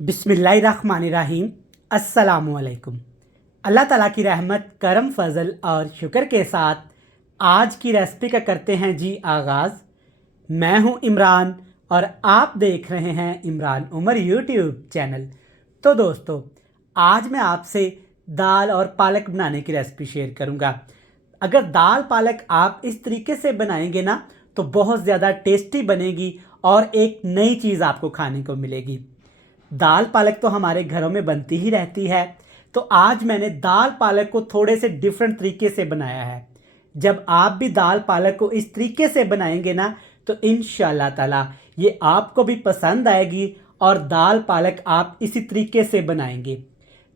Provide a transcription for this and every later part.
बिस्मिल्लाहिर्रहमानिर्रहीम। अस्सलामुअलैकुम। अल्लाह ताला की रहमत, करम, फजल और शुक्र के साथ आज की रेसिपी का करते हैं जी आगाज़। मैं हूं इमरान और आप देख रहे हैं इमरान उमर यूट्यूब चैनल। तो दोस्तों, आज मैं आपसे दाल और पालक बनाने की रेसिपी शेयर करूंगा। अगर दाल पालक आप इस तरीके से बनाएंगे ना तो बहुत ज़्यादा टेस्टी बनेगी और एक नई चीज़ आपको खाने को मिलेगी। दाल पालक तो हमारे घरों में बनती ही रहती है, तो आज मैंने दाल पालक को थोड़े से डिफरेंट तरीके से बनाया है। जब आप भी दाल पालक को इस तरीके से बनाएंगे ना तो इंशाल्लाह ताला ये आपको भी पसंद आएगी और दाल पालक आप इसी तरीके से बनाएंगे।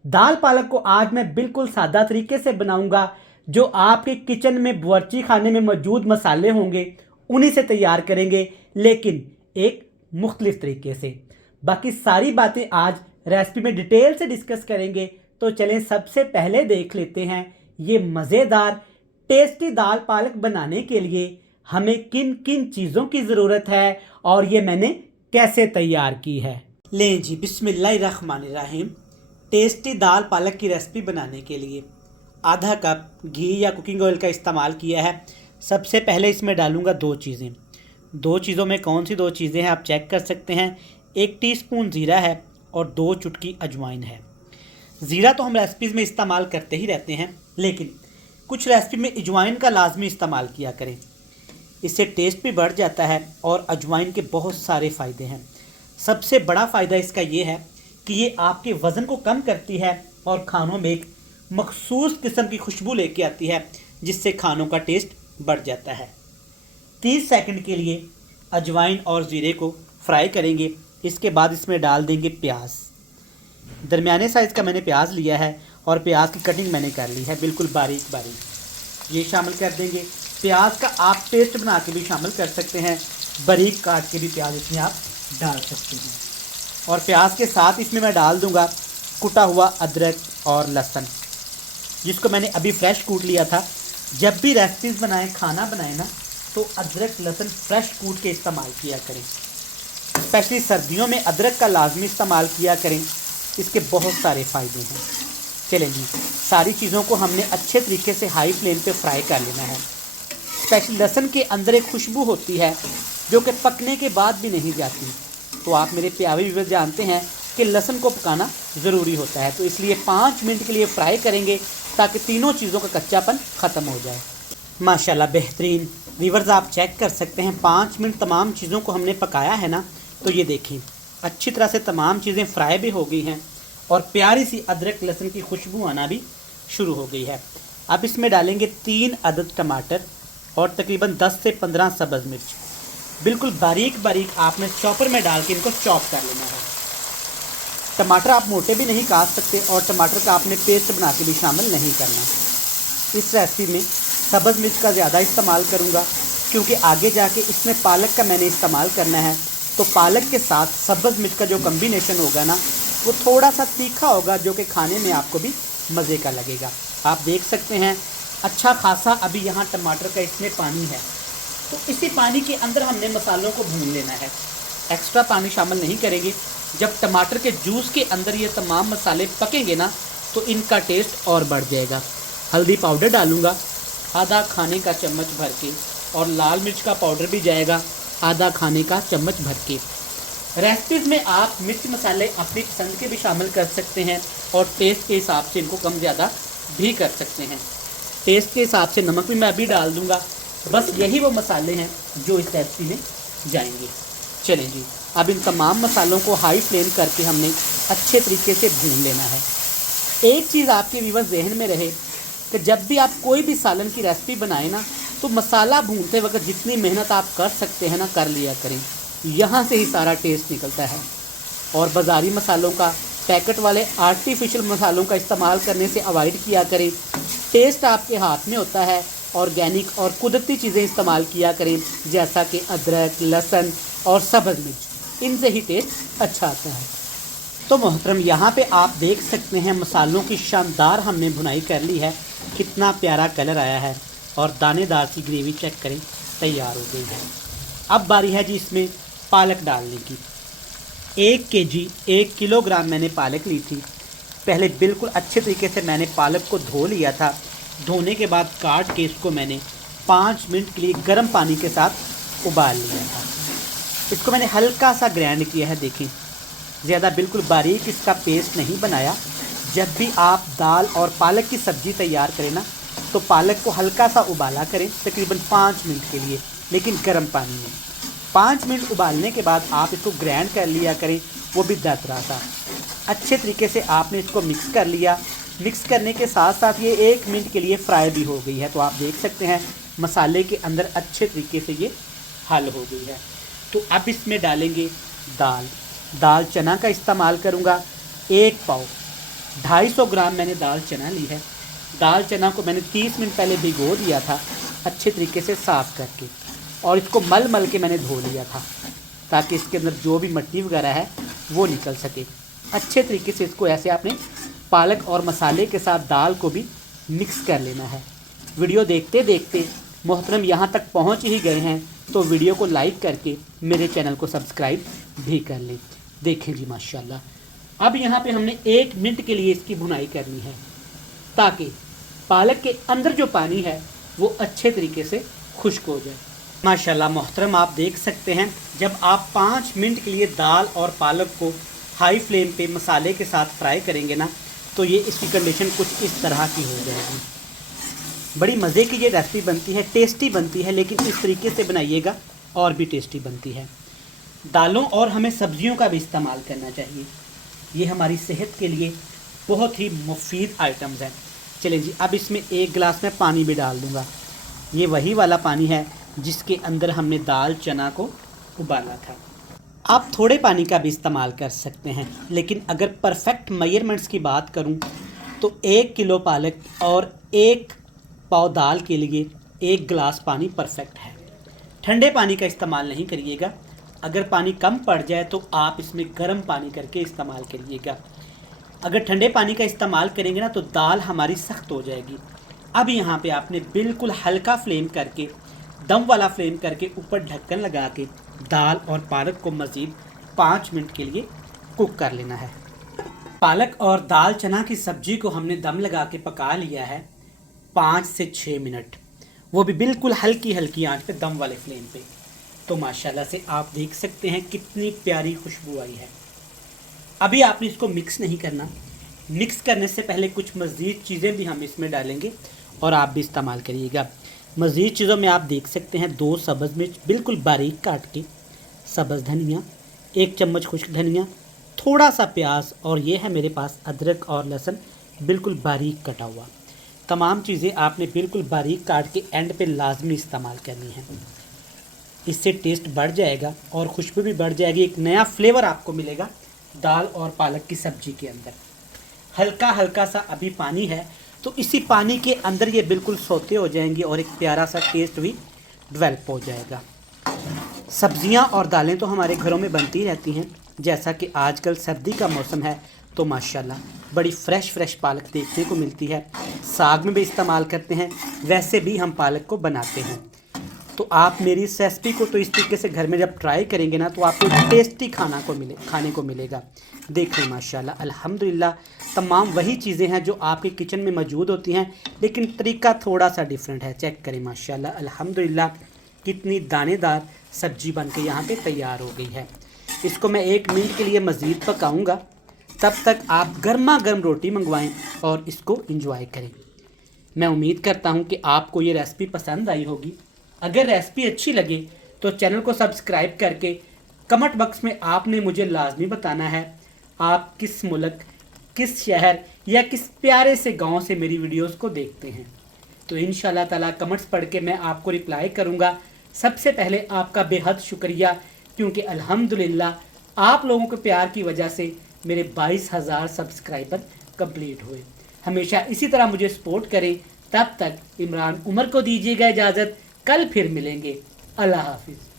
दाल पालक को आज मैं बिल्कुल सादा तरीके से बनाऊंगा। जो आपके किचन में बावर्ची खाने में मौजूद मसाले होंगे उन्हीं से तैयार करेंगे, लेकिन एक मुख्तलिफ तरीके से। बाकी सारी बातें आज रेसिपी में डिटेल से डिस्कस करेंगे। तो चलें सबसे पहले देख लेते हैं ये मज़ेदार टेस्टी दाल पालक बनाने के लिए हमें किन किन चीज़ों की ज़रूरत है और ये मैंने कैसे तैयार की है। लें जी, बिस्मिल्लाहिर्रहमानिर्रहीम। टेस्टी दाल पालक की रेसिपी बनाने के लिए आधा कप घी या कुकिंग ऑयल का इस्तेमाल किया है। सबसे पहले इसमें डालूंगा दो चीज़ें। दो चीज़ों में कौन सी दो चीज़ें हैं आप चेक कर सकते हैं। 1 टीस्पून ज़ीरा है और 2 चुटकी अजवाइन है। ज़ीरा तो हम रेसिपीज़ में इस्तेमाल करते ही रहते हैं, लेकिन कुछ रेसिपी में अजवाइन का लाजमी इस्तेमाल किया करें। इससे टेस्ट भी बढ़ जाता है और अजवाइन के बहुत सारे फ़ायदे हैं। सबसे बड़ा फ़ायदा इसका ये है कि ये आपके वज़न को कम करती है और खानों में एक मखसूस किस्म की खुशबू लेके आती है, जिससे खानों का टेस्ट बढ़ जाता है। 30 सेकंड के लिए अजवाइन और ज़ीरे को फ्राई करेंगे। इसके बाद इसमें डाल देंगे प्याज। दरमियाने साइज़ का मैंने प्याज लिया है और प्याज की कटिंग मैंने कर ली है बिल्कुल बारीक बारीक। ये शामिल कर देंगे। प्याज का आप पेस्ट बना के भी शामिल कर सकते हैं, बारीक काट के भी प्याज इसमें आप डाल सकते हैं। और प्याज के साथ इसमें मैं डाल दूंगा कुटा हुआ अदरक और लहसुन, जिसको मैंने अभी फ्रेश कूट लिया था। जब भी रेसिपीज़ बनाएं, खाना बनाएं ना, तो अदरक लहसुन फ्रेश कूट के इस्तेमाल किया करें। स्पेशली सर्दियों में अदरक का लाजमी इस्तेमाल किया करें, इसके बहुत सारे फ़ायदे हैं। चलें जी, सारी चीज़ों को हमने अच्छे तरीके से हाई फ्लेम पे फ्राई कर लेना है। स्पेशली लहसुन के अंदर एक खुशबू होती है जो कि पकने के बाद भी नहीं जाती। तो आप मेरे प्यारे व्यूअर्स जानते हैं कि लहसुन को पकाना ज़रूरी होता है, तो इसलिए 5 मिनट के लिए फ्राई करेंगे ताकि तीनों चीज़ों का कच्चापन ख़त्म हो जाए। माशाल्लाह बेहतरीन। व्यूअर्स आप चेक कर सकते हैं 5 मिनट तमाम चीज़ों को हमने पकाया है ना, तो ये देखें अच्छी तरह से तमाम चीज़ें फ्राई भी हो गई हैं और प्यारी सी अदरक लहसुन की खुशबू आना भी शुरू हो गई है। अब इसमें डालेंगे 3 अदद टमाटर और तकरीबन 10 से 15 सब्ज़ मिर्च। बिल्कुल बारीक बारीक आपने चॉपर में डाल के इनको चॉप कर लेना है। टमाटर आप मोटे भी नहीं काट सकते और टमाटर का आपने पेस्ट बना के भी शामिल नहीं करना। इस रेसिपी में सब्ज़ मिर्च का ज़्यादा इस्तेमाल करूँगा क्योंकि आगे जाके इसमें पालक का मैंने इस्तेमाल करना है, तो पालक के साथ सब्ज़ मिर्च का जो कम्बिनेशन होगा ना वो थोड़ा सा तीखा होगा, जो कि खाने में आपको भी मज़े का लगेगा। आप देख सकते हैं अच्छा खासा अभी यहाँ टमाटर का इसमें पानी है, तो इसी पानी के अंदर हमने मसालों को भून लेना है। एक्स्ट्रा पानी शामिल नहीं करेंगे। जब टमाटर के जूस के अंदर ये तमाम मसाले पकेंगे ना तो इनका टेस्ट और बढ़ जाएगा। हल्दी पाउडर डालूँगा आधा खाने का चम्मच भर के, और लाल मिर्च का पाउडर भी जाएगा आधा खाने का चम्मच भर के। रेसिपीज़ में आप मिर्च मसाले अपनी पसंद के भी शामिल कर सकते हैं और टेस्ट के हिसाब से इनको कम ज़्यादा भी कर सकते हैं। टेस्ट के हिसाब से नमक भी मैं अभी डाल दूंगा। बस यही वो मसाले हैं जो इस रेसिपी में जाएंगे। चलें जी, अब इन तमाम मसालों को हाई फ्लेम करके हमने अच्छे तरीके से भून लेना है। एक चीज़ आपके व्यूअर्स जहन में रहे कि जब भी आप कोई भी सालन की रेसिपी बनाएं ना, तो मसाला भूनते वक्त जितनी मेहनत आप कर सकते हैं ना कर लिया करें। यहाँ से ही सारा टेस्ट निकलता है। और बाज़ारी मसालों का, पैकेट वाले आर्टिफिशियल मसालों का इस्तेमाल करने से अवॉइड किया करें। टेस्ट आपके हाथ में होता है। ऑर्गेनिक और कुदरती चीज़ें इस्तेमाल किया करें, जैसा कि अदरक, लहसुन और सब्ज़ मिर्च। इनसे ही टेस्ट अच्छा आता है। तो मोहतरम, यहाँ पे आप देख सकते हैं मसालों की शानदार हमने भुनाई कर ली है। कितना प्यारा कलर आया है और दानेदार सी ग्रेवी चेक करें तैयार हो गई है। अब बारी है जी इसमें पालक डालने की। 1 किलोग्राम मैंने पालक ली थी। पहले बिल्कुल अच्छे तरीके से मैंने पालक को धो लिया था। धोने के बाद काट के इसको मैंने 5 मिनट के लिए गर्म पानी के साथ उबाल लिया था। इसको मैंने हल्का सा ग्राइंड किया है, देखिए ज़्यादा बिल्कुल बारीक इसका पेस्ट नहीं बनाया। जब भी आप दाल और पालक की सब्ज़ी तैयार करें ना, तो पालक को हल्का सा उबाला करें, तकरीबन 5 मिनट के लिए, लेकिन गर्म पानी में। 5 मिनट उबालने के बाद आप इसको ग्राइंड कर लिया करें, वो भी दरदरा सा। अच्छे तरीके से आपने इसको मिक्स कर लिया। मिक्स करने के साथ साथ ये 1 मिनट के लिए फ्राई भी हो गई है। तो आप देख सकते हैं मसाले के अंदर अच्छे तरीके से ये हल हो गई है। तो अब इसमें डालेंगे दाल चना का इस्तेमाल करूँगा। 1 पाव 250 ग्राम मैंने दाल चना ली है। दाल चना को मैंने 30 मिनट पहले भिगो दिया था अच्छे तरीके से साफ़ करके, और इसको मल के मैंने धो लिया था ताकि इसके अंदर जो भी मिट्टी वगैरह है वो निकल सके। अच्छे तरीके से इसको ऐसे आपने पालक और मसाले के साथ दाल को भी मिक्स कर लेना है। वीडियो देखते देखते मोहतरम यहाँ तक पहुँच ही गए हैं, तो वीडियो को लाइक करके मेरे चैनल को सब्सक्राइब भी कर लें। देखें जी माशाल्लाह। अब यहाँ पे हमने 1 मिनट के लिए इसकी भुनाई करनी है ताकि पालक के अंदर जो पानी है वो अच्छे तरीके से खुश्क हो जाए। माशाल्लाह मोहतरम, आप देख सकते हैं जब आप 5 मिनट के लिए दाल और पालक को हाई फ्लेम पे मसाले के साथ फ्राई करेंगे ना, तो ये इसकी कंडीशन कुछ इस तरह की हो जाएगी। बड़ी मज़े की ये रेसिपी बनती है, टेस्टी बनती है, लेकिन इस तरीके से बनाइएगा और भी टेस्टी बनती है। दालों और हमें सब्जियों का भी इस्तेमाल करना चाहिए, ये हमारी सेहत के लिए बहुत ही मुफीद आइटम्स हैं। चलें जी, अब इसमें 1 गिलास में पानी भी डाल दूँगा। ये वही वाला पानी है जिसके अंदर हमने दाल चना को उबाला था। आप थोड़े पानी का भी इस्तेमाल कर सकते हैं, लेकिन अगर परफेक्ट मेजरमेंट्स की बात करूं तो 1 किलो पालक और 1 पाव दाल के लिए 1 गिलास पानी परफेक्ट है। ठंडे पानी का इस्तेमाल नहीं करिएगा। अगर पानी कम पड़ जाए तो आप इसमें गर्म पानी करके इस्तेमाल करिएगा। अगर ठंडे पानी का इस्तेमाल करेंगे ना तो दाल हमारी सख्त हो जाएगी। अब यहाँ पे आपने बिल्कुल हल्का फ्लेम करके, दम वाला फ्लेम करके ऊपर ढक्कन लगा के दाल और पालक को मज़ीद 5 मिनट के लिए कुक कर लेना है। पालक और दाल चना की सब्ज़ी को हमने दम लगा के पका लिया है 5 से 6 मिनट, वो भी बिल्कुल हल्की हल्की आंच पे, दम वाले फ्लेम पे। तो माशाल्लाह से आप देख सकते हैं कितनी प्यारी खुशबू आई है। अभी आपने इसको मिक्स नहीं करना। मिक्स करने से पहले कुछ मज़ीद चीज़ें भी हम इसमें डालेंगे और आप भी इस्तेमाल करिएगा। मज़ीद चीज़ों में आप देख सकते हैं 2 सब्ज़ मिर्च बिल्कुल बारीक काट के, सब्ज़ धनिया 1 चम्मच खुश्क धनिया, थोड़ा सा प्याज, और ये है मेरे पास अदरक और लहसुन बिल्कुल बारीक कटा हुआ। तमाम चीज़ें आपने बिल्कुल बारीक काट के एंड पे लाजमी इस्तेमाल करनी है। इससे टेस्ट बढ़ जाएगा और खुशबू भी बढ़ जाएगी। एक नया फ्लेवर आपको मिलेगा दाल और पालक की सब्ज़ी के अंदर। हल्का हल्का सा अभी पानी है, तो इसी पानी के अंदर ये बिल्कुल सोते हो जाएंगी और एक प्यारा सा टेस्ट भी डेवलप हो जाएगा। सब्जियां और दालें तो हमारे घरों में बनती रहती हैं। जैसा कि आजकल सर्दी का मौसम है, तो माशाल्लाह बड़ी फ्रेश पालक देखने को मिलती है। साग में भी इस्तेमाल करते हैं, वैसे भी हम पालक को बनाते हैं। तो आप मेरी इस रेसिपी को तो इस तरीके से घर में जब ट्राई करेंगे ना, तो आपको टेस्टी खाने को मिलेगा। देखें माशाल्लाह अल्हम्दुलिल्लाह, तमाम वही चीज़ें हैं जो आपके किचन में मौजूद होती हैं, लेकिन तरीका थोड़ा सा डिफरेंट है। चेक करें माशाल्लाह अल्हम्दुलिल्लाह, कितनी दानेदार सब्जी बन के यहाँ पे तैयार हो गई है। इसको मैं 1 मिनट के लिए मज़ीद पकाऊँगा। तब तक आप गर्मा गर्म रोटी मंगवाएं और इसको एंजॉय करें। मैं उम्मीद करता हूँ कि आपको ये रेसिपी पसंद आई होगी। अगर रेसिपी अच्छी लगे तो चैनल को सब्सक्राइब करके कमेंट बॉक्स में आपने मुझे लाजमी बताना है आप किस मुल्क, किस शहर या किस प्यारे से गांव से मेरी वीडियोस को देखते हैं। तो इंशाल्लाह ताला कमेंट्स पढ़ के मैं आपको रिप्लाई करूंगा। सबसे पहले आपका बेहद शुक्रिया, क्योंकि अल्हम्दुलिल्लाह आप लोगों के प्यार की वजह से मेरे 22,000 सब्सक्राइबर कंप्लीट हुए। हमेशा इसी तरह मुझे सपोर्ट करें। तब तक इमरान उमर को दीजिएगा इजाज़त। कल फिर मिलेंगे। अल्लाह हाफिज़।